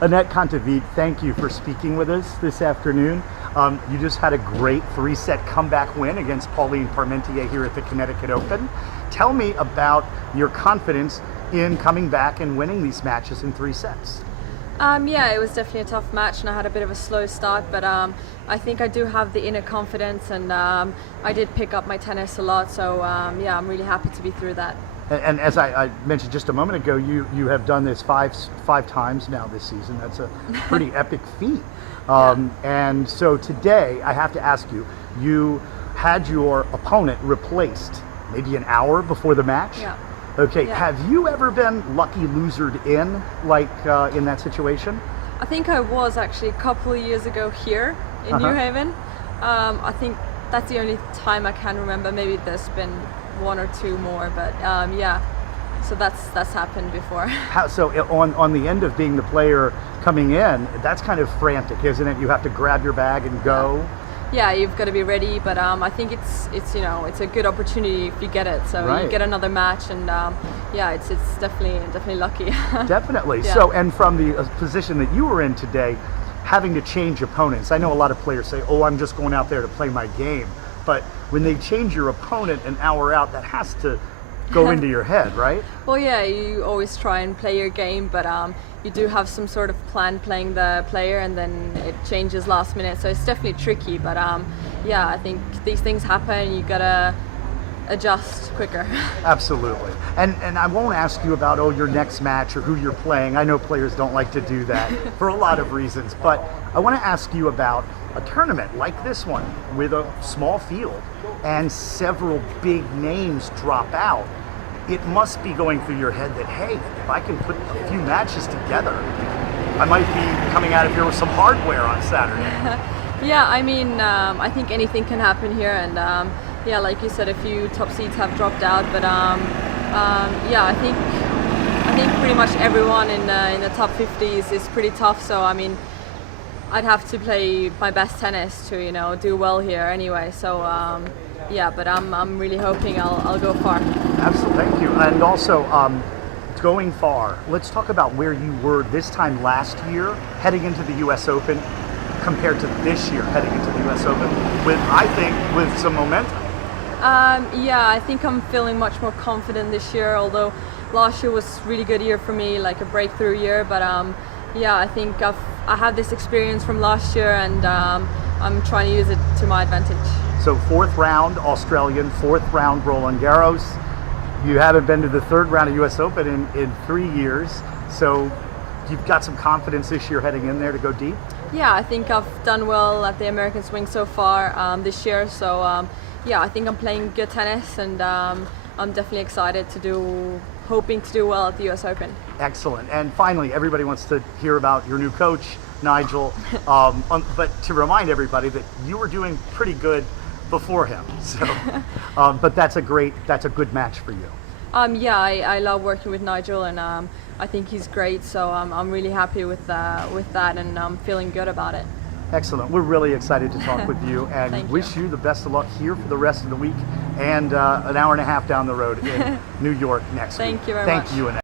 Anett Kontaveit, thank you for speaking with us this afternoon. You just had a great 3-set comeback win against Pauline Parmentier here at the Connecticut Open. Tell me about your confidence in coming back and winning these matches in 3 sets. Yeah, it was definitely a tough match and I had a bit of a slow start, but I think I do have the inner confidence, and I did pick up my tennis a lot, so yeah, I'm really happy to be through that. And as I mentioned just a moment ago, you have done this five times now this season. That's a pretty epic feat. And so today, I have to ask you, you had your opponent replaced maybe an hour before the match? Yeah. Okay, Yeah. Have you ever been lucky losered in, like in that situation? I think I was actually a couple of years ago here in New Haven. I think that's the only time I can remember. Maybe there's been 1 or 2 more, but yeah. So that's happened before. So on the end of being the player coming in, that's kind of frantic, isn't it? You have to grab your bag and go. Yeah, you've got to be ready, but I think it's it's a good opportunity if you get it. So Right. you get another match, and yeah, it's definitely lucky. Definitely. Yeah. So, and from the position that you were in today, having to change opponents. I know a lot of players say, "Oh, I'm just going out there to play my game," but when they change your opponent an hour out, that has to go into your head, right? Well, yeah, you always try and play your game, but you do have some sort of plan playing the player, and then it changes last minute. So it's definitely tricky, but yeah, I think these things happen. You gotta adjust quicker. Absolutely. And I won't ask you about, your next match or who you're playing. I know players don't like to do that for a lot of reasons, but I want to ask you about a tournament like this one with a small field and several big names drop out. It must be going through your head that, hey, if I can put a few matches together, I might be coming out of here with some hardware on Saturday. Yeah, I mean, I think anything can happen here, and yeah, like you said, a few top seeds have dropped out, but yeah, I think pretty much everyone in the top 50 is pretty tough. So I mean, I'd have to play my best tennis to do well here anyway. So yeah, but I'm really hoping I'll go far. Absolutely, thank you. And also, going far, let's talk about where you were this time last year heading into the US Open compared to this year heading into the US Open with some momentum. Yeah, I think I'm feeling much more confident this year, although last year was a really good year for me, like a breakthrough year, but yeah, I think I have this experience from last year, and I'm trying to use it to my advantage. So 4th round Australian, 4th round Roland Garros. You haven't been to the 3rd round of US Open in 3 years, so you've got some confidence this year heading in there to go deep? Yeah, I think I've done well at the American Swing so far this year, so yeah, I think I'm playing good tennis, and I'm definitely excited hoping to do well at the US Open. Excellent. And finally, everybody wants to hear about your new coach, Nigel, but to remind everybody that you were doing pretty good before him. So, but that's a good match for you. Yeah, I love working with Nigel, and I think he's great. So I'm really happy with that, and I'm feeling good about it. Excellent. We're really excited to talk with you, and Thank wish you the best of luck here for the rest of the week and an hour and a half down the road in New York next week. Thank you very much. Thank you, Anett.